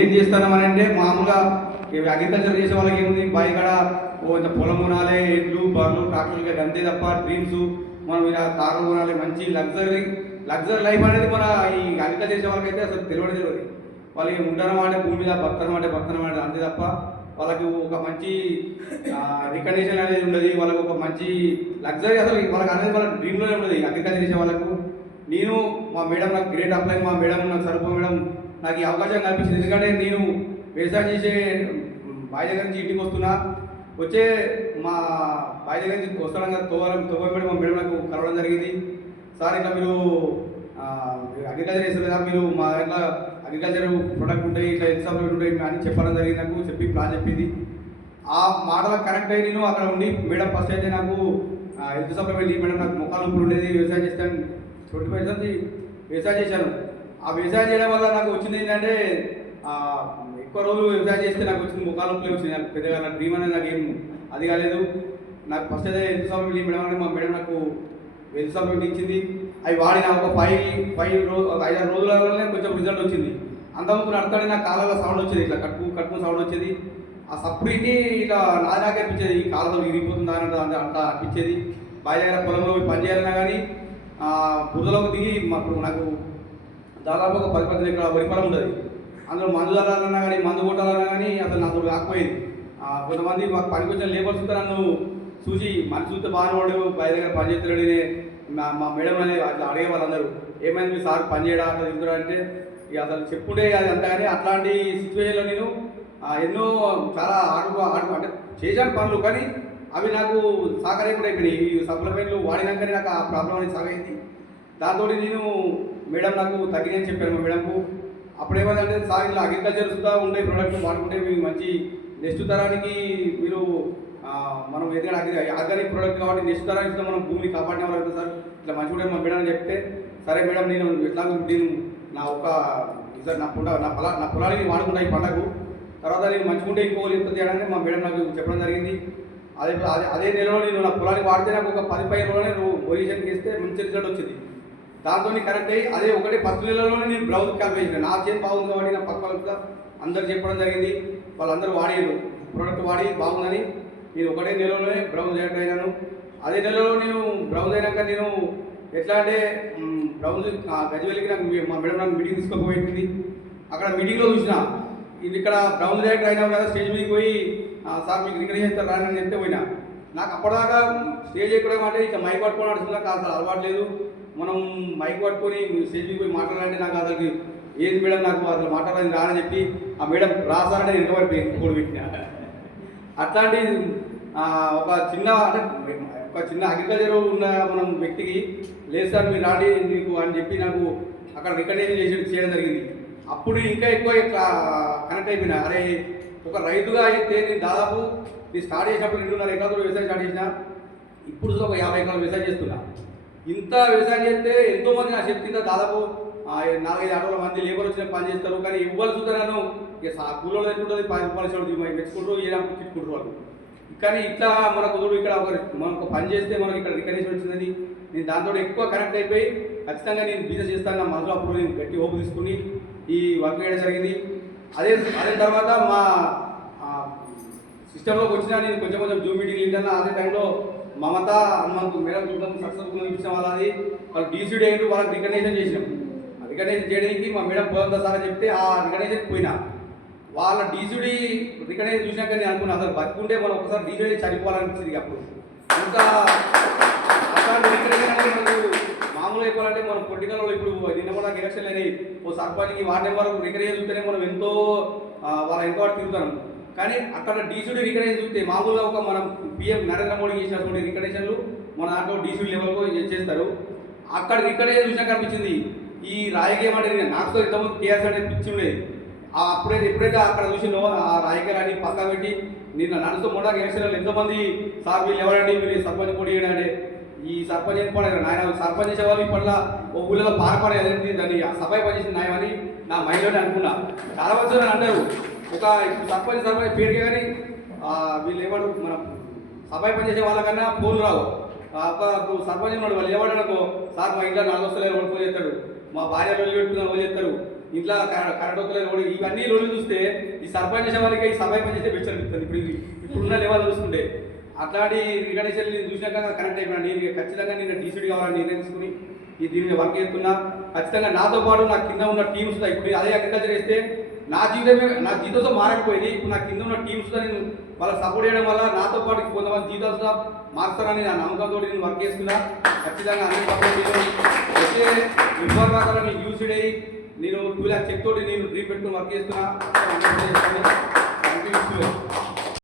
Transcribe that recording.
ఏం చేస్తామనంటే మామూలుగా అగ్రికల్చర్ చేసే వాళ్ళకి ఏముంది బాయికాడ పొలం కొనాలి, ఎడ్లు బర్రెలు ట్రాక్టర్లు అంతే తప్ప డ్రీమ్స్ మనం ఇలా కార్లు కొనాలి, మంచి లగ్జరీ లైఫ్ అనేది మన ఈ అగ్రికల్చర్ చేసే వాళ్ళకి అయితే అసలు తెలియదు. వాళ్ళకి ఉండడం అంటే భూమి మీద భక్తనం అంటే అంతే తప్ప వాళ్ళకి ఒక మంచి రికగ్నిషన్ అనేది ఉండదు. వాళ్ళకి ఒక మంచి లగ్జరీ అసలు వాళ్ళకి అనేది వాళ్ళ డ్రీమ్లోనే ఉండదు అగ్రికల్చర్ చేసే వాళ్ళకు. నేను మా మేడం నాకు గ్రేట్ అప్లై, మా మేడం నాకు సరిపో మేడం నాకు ఈ అవకాశం కల్పించింది. ఎందుకంటే నేను వ్యవసాయం చేసే బావి దగ్గర నుంచి ఇంటికి వస్తున్నా, వచ్చే మా బావి దగ్గర నుంచి వస్తాను కదా తోవ మేడం మా మేడం నాకు కలవడం జరిగింది. సార్ ఇట్లా మీరు అగ్రికల్చర్ చేస్తారు కదా, మీరు మా దగ్గర అగ్రికల్చర్ ప్రొడక్ట్ ఉంటాయి, ఇట్లా హెల్త్ సప్లిమెంట్ ఉంటాయి అని చెప్పడం జరిగింది. నాకు చెప్పి ప్లాన్ చెప్పింది. ఆ మాటలకు కనెక్ట్ అయ్యి నేను అక్కడ ఉండి మేడం ఫస్ట్ అయితే నాకు హెల్త్ సప్లిమెంట్ మేడం నాకు ముఖాలు నొప్పులు ఉండేది, వ్యవసాయం చేస్తాను 20% వ్యవసాయం చేశాను. ఆ వ్యవసాయం చేయడం వల్ల నాకు వచ్చింది ఏంటంటే ఎక్కువ రోజులు వ్యవసాయం చేస్తే నాకు వచ్చింది ముఖాలు నొప్పులు వచ్చింది. నాకు పెద్దగా నా డ్రీమ్ అనేది నాకు ఏం అది కాలేదు. నాకు ఫస్ట్ అయితే హెల్త్ సప్లిమెంట్ మేడం అని మా మేడం నాకు హెల్త్ సప్లిమెంట్ ఇచ్చింది. అవి వాడిన ఒక 5-6 రోజులలోనే కొంచెం రిజల్ట్ వచ్చింది. అంతకుముందు నడతాడే నా కాళ్ళలో సౌండ్ వచ్చేది, ఇట్లా కట్టుకుని సౌండ్ వచ్చేది. ఆ సప్పుడిని ఇట్లా నాకే అనిపించేది, ఈ కాళ్ళలో విరిగిపోతుందా అని అంతా అనిపించేది. బావి దగ్గర పొలంలో పని చేయాలన్నా కానీ బురదలోకి దిగి నాకు దాదాపు ఒక 10 ఎకరాల వరి పొలం ఉంటుంది. అందులో మందు చల్లాలన్నా కానీ మందు కొట్టాలన్నా కానీ అసలు నాకు కాకపోయేది. కొంతమంది మాకు పనికి వచ్చిన లేబర్స్ ఉంటే నన్ను చూసి మనిషి చూస్తే బాగున్నాడు, బావి దగ్గర పని చేస్తున్నాడు మా మేడం అనేది అట్లా అడిగే వాళ్ళందరూ ఏమైంది మీ సార్ పని చేయడా అట్లా దిగుతాడు అంటే ఇక అసలు చెప్పుడే అది అంతా. కానీ అట్లాంటి సిచ్యువేషన్లో నేను ఎన్నో చాలా ఆడుకు అంటే చేశాను పనులు, కానీ అవి నాకు సహకరించకుండా అయిపోయినాయి. ఈ సప్లిమెంట్లు వాడినాకనే నాకు ఆ ప్రాబ్లం అనేది సాగైంది. దాంతో నేను మేడం నాకు తగ్గిందని చెప్పాను మా మేడంకు. అప్పుడు ఏమైందంటే సార్ ఇలా అగ్రికల్చర్ సుద్ధా ఉండే ప్రోడక్ట్ వాడుకుంటే మీకు మంచి నెక్స్ట్ తరానికి మీరు మనం ఏదైనా ఆర్గానిక్ ప్రోడక్ట్ కాబట్టి నెక్స్ట్ తరానికి మనం భూమిని కాపాడిన వాళ్ళు సార్ ఇట్లా మంచిగా మా మేడం చెప్తే సరే మేడం నేను ఎట్లా నేను నా ఒక నా పొలానికి వాడుకుంటా ఈ పంటకు, తర్వాత నేను మంచిగుంటే ఇంకో ఎంత చేయడానికి మా మేడం నాకు చెప్పడం జరిగింది. అదే నెలలో నేను నా పొలానికి వాడితే నాకు ఒక 10-15 రోజులనే ఒరిజిన్ చేస్తే మంచి రిజల్ట్ వచ్చింది. దాంతో కనెక్ట్ అయ్యి అదే ఒకటి 10 నెలల్లోనే నేను బ్లౌజ్ కలిపేసిన. నా చేతి బాగుంది కాబట్టి నా పక్క అందరికి చెప్పడం జరిగింది. వాళ్ళందరూ వాడారు, ప్రోడక్ట్ వాడి బాగుందని. నేను ఒకటే నెలలోనే బ్రౌజ్ చేయడం అయినాను. అదే నెలలో నేను బ్రౌజ్ అయినాక నేను ఎట్లా అంటే బ్రౌజ్ గజ్వేల్కి నాకు మా మేడం నాకు మీటింగ్ తీసుకోకపోయింది. అక్కడ మీటింగ్లో చూసిన ఇది ఇక్కడ బ్రౌజ్ డైరెక్టర్ అయినా కదా స్టేజ్ మీదకి పోయి సార్ మీకు రికగ్నిషన్ రాని అని చెప్తే పోయినా. నాకు అప్పటిదాకా స్టేజ్ ఎక్కడం అంటే ఇక మైక్ పట్టుకొని నడుస్తున్నా కాదు అసలు అలవాటు లేదు. మనం మైక్ పట్టుకొని స్టేజ్ మీద పోయి మాట్లాడాలంటే నాకు అసలు ఏది మేడం నాకు అసలు మాట్లాడాలని రాని చెప్పి ఆ మేడం రాసారంటే ఎంతవరకు ఎక్కువ పెట్టిన. అట్లాంటి ఒక చిన్న అగ్రికల్చర్ ఉన్న మనం వ్యక్తికి లేదు సార్ మీరు రాండి మీకు అని చెప్పి నాకు అక్కడ రికగ్నైజేషన్ చేయడం జరిగింది. అప్పుడు ఇంకా ఎక్కువ కనెక్ట్ అయిపోయినా. అరే ఒక రైతుగా అయితే నేను దాదాపు స్టార్ట్ చేసినప్పుడు 2.5 ఎకరాలు వ్యవసాయం స్టార్ట్ చేసిన, ఇప్పుడు ఒక 50 ఎకరాలు వ్యవసాయం చేస్తున్నా. ఇంత వ్యవసాయం చేస్తే ఎంతోమంది నా శక్తి కింద దాదాపు 4-5 ఆటోల మంది లేబర్ వచ్చిన పని చేస్తారు. కానీ ఇవ్వాలి చూద్దాను ఇక కూలలో ఎట్లుంటుంది 10 రూపాయలు మెచ్చుకుంటారు ఏదైనా తిట్టుకుంటారు వాళ్ళు. కానీ ఇట్లా మనకు ఇక్కడ మనకు పని చేస్తే మనకి ఇక్కడ రికగ్నిషన్ వచ్చిందని నేను దాంతో ఎక్కువ కనెక్ట్ అయిపోయి ఖచ్చితంగా నేను బిజినెస్ చేస్తాను. నా మనసులో అప్పుడు నేను గట్టి హోప్ తీసుకుని ఈ వర్క్ చేయడం జరిగింది. అదే తర్వాత మా సిస్టంలోకి వచ్చినా నేను కొంచెం జూమ్ మీటింగ్ ఏంటన్నా అదే టైంలో మమత హనుమంతు మేడం చూడడం సక్సెస్ఫుల్ చూపించిన వాళ్ళది వాళ్ళు డీసీడీ అయ్యి వాళ్ళకి రికగ్నైజేషన్ చేసినాం. రికగ్నైజేషన్ చేయడానికి మా మేడం పోదా సార్ అని చెప్తే ఆ రికగ్నైజేషన్ పోయినా. వాళ్ళ డీసీడీ రికగ్నైజేషన్ చూసినాక నేను అనుకున్నా అసలు బతుకుంటే మనం ఒకసారి డీసీడీ చనిపోవాలనిపించింది. అప్పుడు ఇంకా అట్లాంటి రికగ్నైజేషన్ అనేది మనకు మామూలు అయిపోవాలంటే మనం పొలిటికల్ వాళ్ళు ఇప్పుడు నిన్న కూడా ఎలక్షన్ లేని ఓ సర్పంచ్కి వార్డు నెంబర్ రికగ్నైజేషన్ చూస్తేనే మనం ఎంతో వాళ్ళ ఎంతో వాటి తిరుగుతాం. కానీ అక్కడ డీసీడీ రికగ్నైజేషన్ చూస్తే మామూలుగా ఒక మనం పిఎం నరేంద్ర మోడీ చేసినటువంటి రికగ్నైజేషన్లు మన దాంట్లో డీసీడీ లెవెల్కు చేస్తారు. అక్కడ రికగ్నైజేషన్ చూసినాక అనిపించింది ఈ రాజకీయం అంటే నాకు ఇంతకుముందు టీఆర్ఎస్ అంటే పిచ్చి ఉండేది. ఎప్పుడైతే అక్కడ చూసినో ఆ రాజకీయాన్ని పక్క పెట్టి నిన్న నడుస్తూ మొదటి ఎలక్షన్లో ఎంతోమంది సార్ వీళ్ళు ఎవరండి మీరు సర్పంచ్ పోటీ చేయడంటే ఈ సర్పంచ్ పడేది నాయన సర్పంచ్ చేసేవాళ్ళు ఇప్పట్లో ఓ ఊళ్ళలో పారపడేది దాన్ని సభ్య పనిచేసిన న్యాయమని నా మైండ్లోనే అనుకున్నా. చాలా మంది అంటారు ఒక సర్పంచ్ పేరుకే కానీ వీళ్ళు ఏమడు మన సభ్య పనిచేసే వాళ్ళకన్నా ఫోన్లు రావు. సర్పంచ్ ఉన్నాడు వాళ్ళు ఎవడనుకో సార్ మా ఇంట్లో 4 వస్తలేదు ఓడిపోయి చేస్తాడు, మా భార్య వెళ్ళి పెట్టుకున్నాను వాళ్ళు చేస్తారు, ఇంట్లో కరెంట్ వస్తలేదు రోడ్డు ఇవన్నీ రోజులు చూస్తే ఈ సర్పంచ్ చేసే వాళ్ళకి ఈ సభ పని చేస్తే బెస్ట్ అనిపిస్తుంది. ఇప్పుడున్న లెవెల్ చూసుకుంటే అట్లాంటి రికగ్నిషన్ నేను చూసినాక కనెక్ట్ అయిపోయినా. నేను ఖచ్చితంగా నేను డీసీడీ కావాలని నిర్ణయం తీసుకుని దీని మీద వర్క్ చేస్తున్నా. ఖచ్చితంగా నాతో పాటు నా కింద ఉన్న టీమ్స్ ఇప్పుడు అదే అగ్రికల్చర్ చేస్తే నా జీతంతో మారకపోయింది. ఇప్పుడు నా కింద ఉన్న టీమ్స్తో నేను వాళ్ళకి సపోర్ట్ చేయడం వల్ల నాతో పాటు కొంతమంది జీతాలతో మారుస్తారని నా నమ్మకంతో నేను వర్క్ చేస్తున్నా. ఖచ్చితంగా అన్ని సపోర్ట్ వచ్చే విభాగాలను నేను యూజ్ అయ్యి నేను 2 lakh చెక్ తోటి నేను డ్రీమ్ పెట్టుకుని వర్క్ చేస్తున్నా.